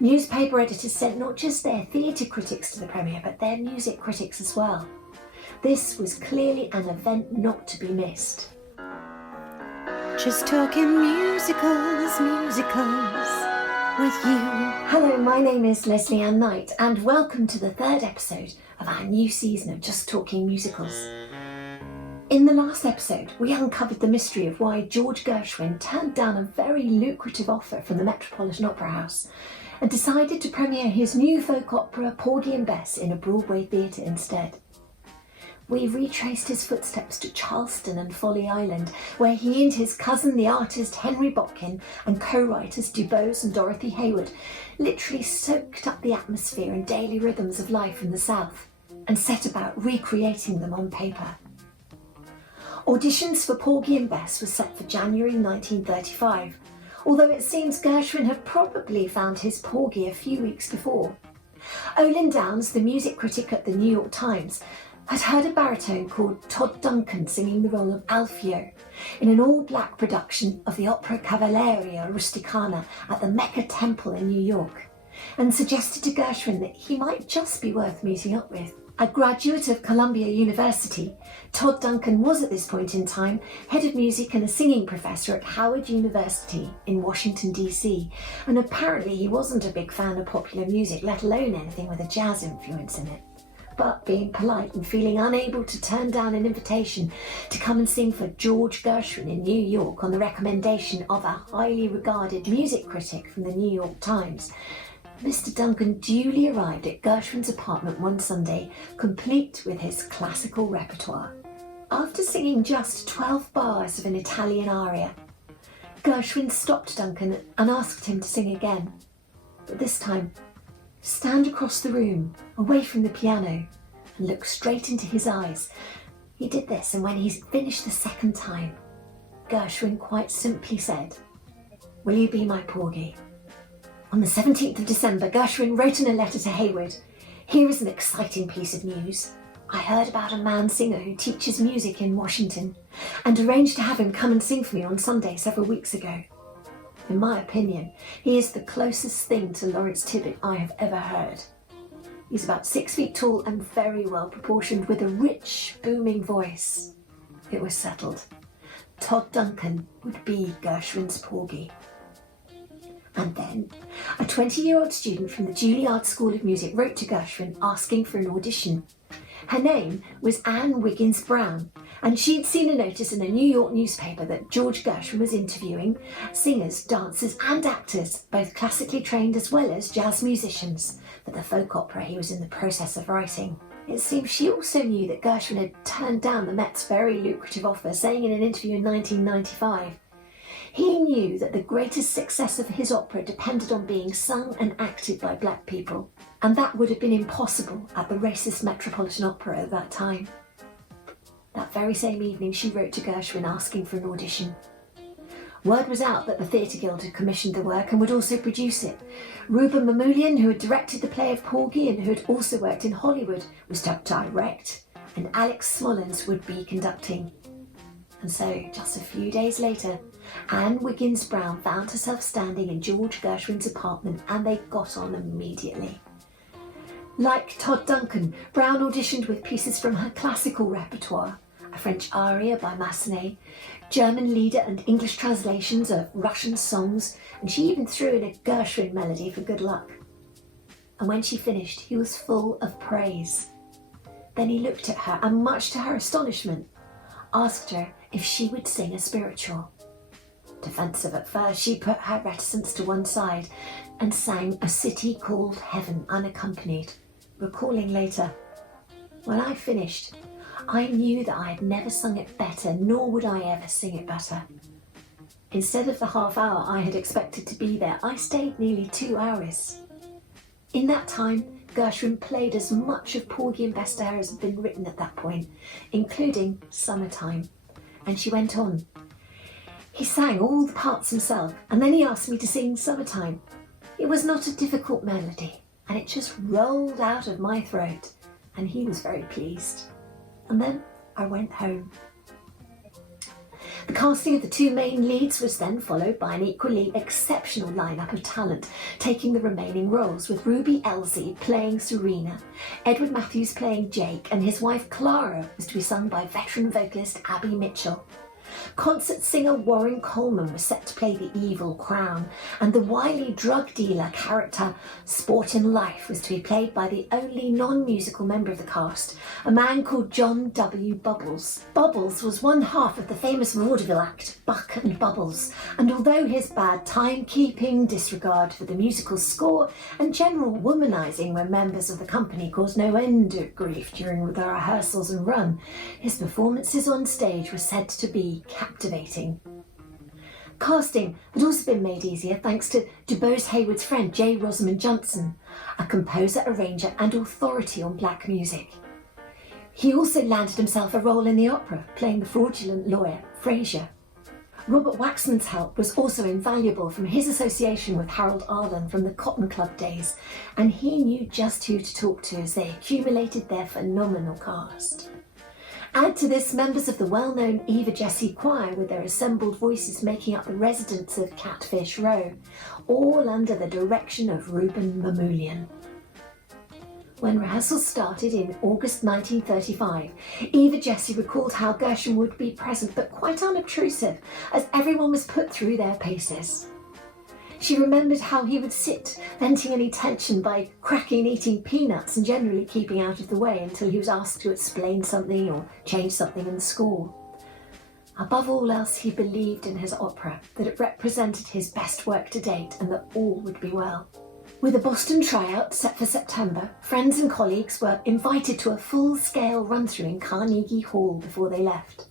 Newspaper editors sent not just their theatre critics to the premiere, but their music critics as well. This was clearly an event not to be missed. Just talking musicals with you. Hello, my name is Lesley Knight, and welcome to the third episode of our new season of Just Talking Musicals. In the last episode, we uncovered the mystery of why George Gershwin turned down a very lucrative offer from the Metropolitan Opera House and decided to premiere his new folk opera Porgy Bess in a Broadway theatre instead. We retraced his footsteps to Charleston and Folly Island, where he and his cousin, the artist Henry Botkin, and co-writers Dubose and Dorothy Hayward literally soaked up the atmosphere and daily rhythms of life in the South and set about recreating them on paper. Auditions for Porgy Bess was set for January 1935, although it seems Gershwin had probably found his Porgy a few weeks before. Olin Downs, the music critic at the New York Times, had heard a baritone called Todd Duncan singing the role of Alfio in an all-black production of the opera Cavalleria Rusticana at the Mecca Temple in New York, and suggested to Gershwin that he might just be worth meeting up with. A graduate of Columbia University, Todd Duncan was at this point in time head of music and a singing professor at Howard University in Washington, D.C., and apparently he wasn't a big fan of popular music, let alone anything with a jazz influence in it. But being polite and feeling unable to turn down an invitation to come and sing for George Gershwin in New York on the recommendation of a highly regarded music critic from the New York Times, Mr. Duncan duly arrived at Gershwin's apartment one Sunday, complete with his classical repertoire. After singing just 12 bars of an Italian aria, Gershwin stopped Duncan and asked him to sing again. But this time, stand across the room, away from the piano, and look straight into his eyes. He did this, and when he finished the second time, Gershwin quite simply said, "Will you be my Porgy?" On the 17th of December, Gershwin wrote in a letter to Hayward, "Here is an exciting piece of news. I heard about a man singer who teaches music in Washington and arranged to have him come and sing for me on Sunday several weeks ago. In my opinion, he is the closest thing to Lawrence Tibbett I have ever heard. He's about 6 feet tall and very well proportioned with a rich, booming voice." It was settled. Todd Duncan would be Gershwin's Porgy. And then, a 20-year-old student from the Juilliard School of Music wrote to Gershwin asking for an audition. Her name was Anne Wiggins Brown, and she'd seen a notice in a New York newspaper that George Gershwin was interviewing singers, dancers and actors, both classically trained as well as jazz musicians, for the folk opera he was in the process of writing. It seems she also knew that Gershwin had turned down the Met's very lucrative offer, saying in an interview in 1995, he knew that the greatest success of his opera depended on being sung and acted by black people, and that would have been impossible at the racist Metropolitan Opera at that time. That very same evening, she wrote to Gershwin asking for an audition. Word was out that the Theatre Guild had commissioned the work and would also produce it. Ruben Mamoulian, who had directed the play of Porgy and who had also worked in Hollywood, was to direct, and Alex Smollins would be conducting. And so, just a few days later, Anne Wiggins Brown found herself standing in George Gershwin's apartment, and they got on immediately. Like Todd Duncan, Brown auditioned with pieces from her classical repertoire, a French aria by Massenet, German lieder and English translations of Russian songs, and she even threw in a Gershwin melody for good luck. And when she finished, he was full of praise. Then he looked at her and, much to her astonishment, asked her if she would sing a spiritual. Defensive at first, she put her reticence to one side and sang A City Called Heaven unaccompanied, recalling later, "When I finished, I knew that I had never sung it better, nor would I ever sing it better. Instead of the half hour I had expected to be there, I stayed nearly 2 hours." In that time, Gershwin played as much of Porgy Bess to her as had been written at that point, including Summertime. And she went on, "He sang all the parts himself, and then he asked me to sing Summertime. It was not a difficult melody, and it just rolled out of my throat, and he was very pleased. And then I went home." The casting of the two main leads was then followed by an equally exceptional lineup of talent, taking the remaining roles, with Ruby Elsie playing Serena, Edward Matthews playing Jake, and his wife Clara was to be sung by veteran vocalist Abby Mitchell. Concert singer Warren Coleman was set to play the evil Crown, and the wily drug dealer character Sportin' Life was to be played by the only non-musical member of the cast, a man called John W. Bubbles. Bubbles was one half of the famous vaudeville act Buck and Bubbles, and although his bad timekeeping, disregard for the musical score, and general womanising when members of the company caused no end of grief during the rehearsals and run, his performances on stage were said to be captivating. Casting had also been made easier thanks to DuBose Hayward's friend J. Rosamond Johnson, a composer, arranger and authority on black music. He also landed himself a role in the opera, playing the fraudulent lawyer Fraser. Robert Waxman's help was also invaluable from his association with Harold Arlen from the Cotton Club days, and he knew just who to talk to as they accumulated their phenomenal cast. Add to this members of the well-known Eva Jessie Choir with their assembled voices making up the residents of Catfish Row, all under the direction of Reuben Mamoulian. When rehearsals started in August 1935, Eva Jessie recalled how Gershwin would be present but quite unobtrusive as everyone was put through their paces. She remembered how he would sit, venting any tension by cracking and eating peanuts and generally keeping out of the way until he was asked to explain something or change something in the score. Above all else, he believed in his opera, that it represented his best work to date and that all would be well. With a Boston tryout set for September, friends and colleagues were invited to a full-scale run-through in Carnegie Hall before they left.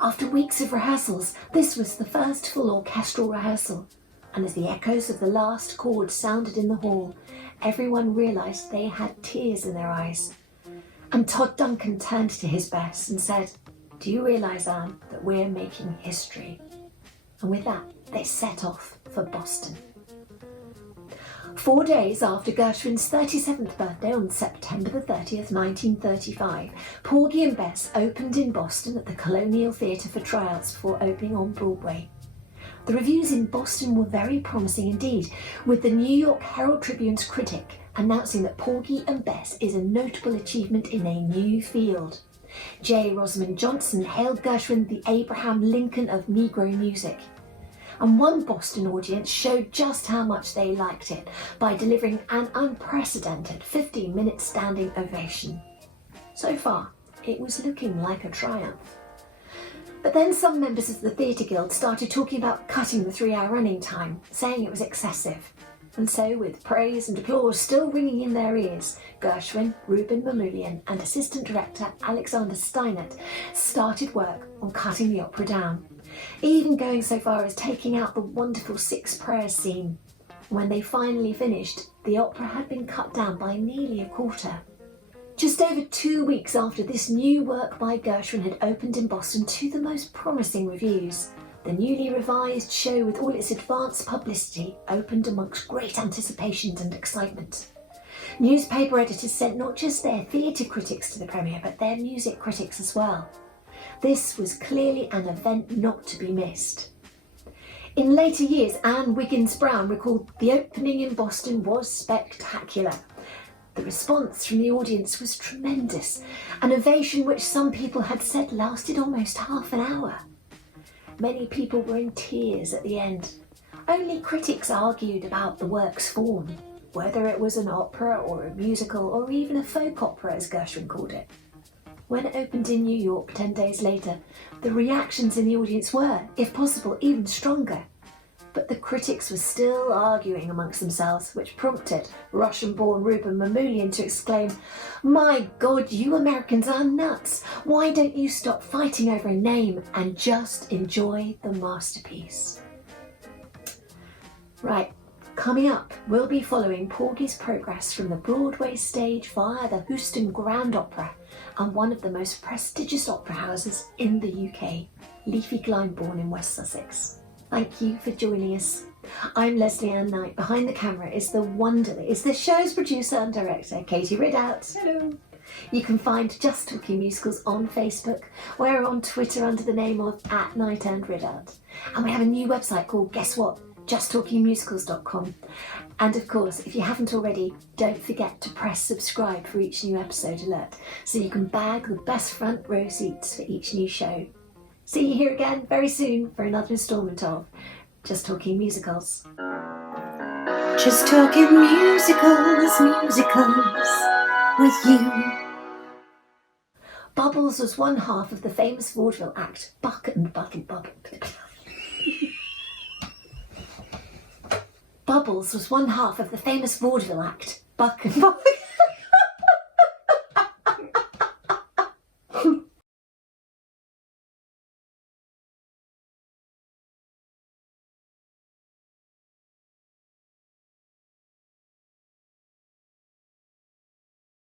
After weeks of rehearsals, this was the first full orchestral rehearsal, and as the echoes of the last chord sounded in the hall, everyone realised they had tears in their eyes. And Todd Duncan turned to his Bess and said, "Do you realise, Anne, that we're making history?" And with that, they set off for Boston. 4 days after Gershwin's 37th birthday on September the 30th, 1935, Porgy and Bess opened in Boston at the Colonial Theatre for tryouts before opening on Broadway. The reviews in Boston were very promising indeed, with the New York Herald Tribune's critic announcing that Porgy and Bess is a notable achievement in a new field. J. Rosamond Johnson hailed Gershwin the Abraham Lincoln of Negro music. And one Boston audience showed just how much they liked it by delivering an unprecedented 15-minute standing ovation. So far, it was looking like a triumph. But then some members of the Theatre Guild started talking about cutting the 3-hour running time, saying it was excessive. And so, with praise and applause still ringing in their ears, Gershwin, Reuben Mamoulian and assistant director Alexander Steinert started work on cutting the opera down, even going so far as taking out the wonderful 6 prayers scene. When they finally finished, the opera had been cut down by nearly a quarter. Just over 2 weeks after this new work by Gershwin had opened in Boston to the most promising reviews, the newly revised show with all its advanced publicity opened amongst great anticipations and excitement. Newspaper editors sent not just their theatre critics to the premiere, but their music critics as well. This was clearly an event not to be missed. In later years, Anne Wiggins Brown recalled the opening in Boston was spectacular. The response from the audience was tremendous, an ovation which some people had said lasted almost half an hour. Many people were in tears at the end. Only critics argued about the work's form, whether it was an opera or a musical or even a folk opera as Gershwin called it. When it opened in New York 10 days later, the reactions in the audience were, if possible, even stronger. But the critics were still arguing amongst themselves, which prompted Russian-born Reuben Mamoulian to exclaim, "My God, you Americans are nuts! Why don't you stop fighting over a name and just enjoy the masterpiece?" Right, coming up, we'll be following Porgy's progress from the Broadway stage via the Houston Grand Opera and one of the most prestigious opera houses in the UK, Leafy Glyndebourne in West Sussex. Thank you for joining us. I'm Lesley Ann Knight. Behind the camera is the wonder that is the show's producer and director, Katie Ridout. Hello. You can find Just Talking Musicals on Facebook. We're on Twitter under the name of @NightEndRidout. And we have a new website called, guess what? JustTalkingMusicals.com. And of course, if you haven't already, don't forget to press subscribe for each new episode alert so you can bag the best front row seats for each new show. See you here again very soon for another instalment of Just Talking Musicals. Just talking musicals, musicals with you. Bubbles was one half of the famous vaudeville act Buck and Bubble. Bubbles was one half of the famous vaudeville act Buck and Bubble.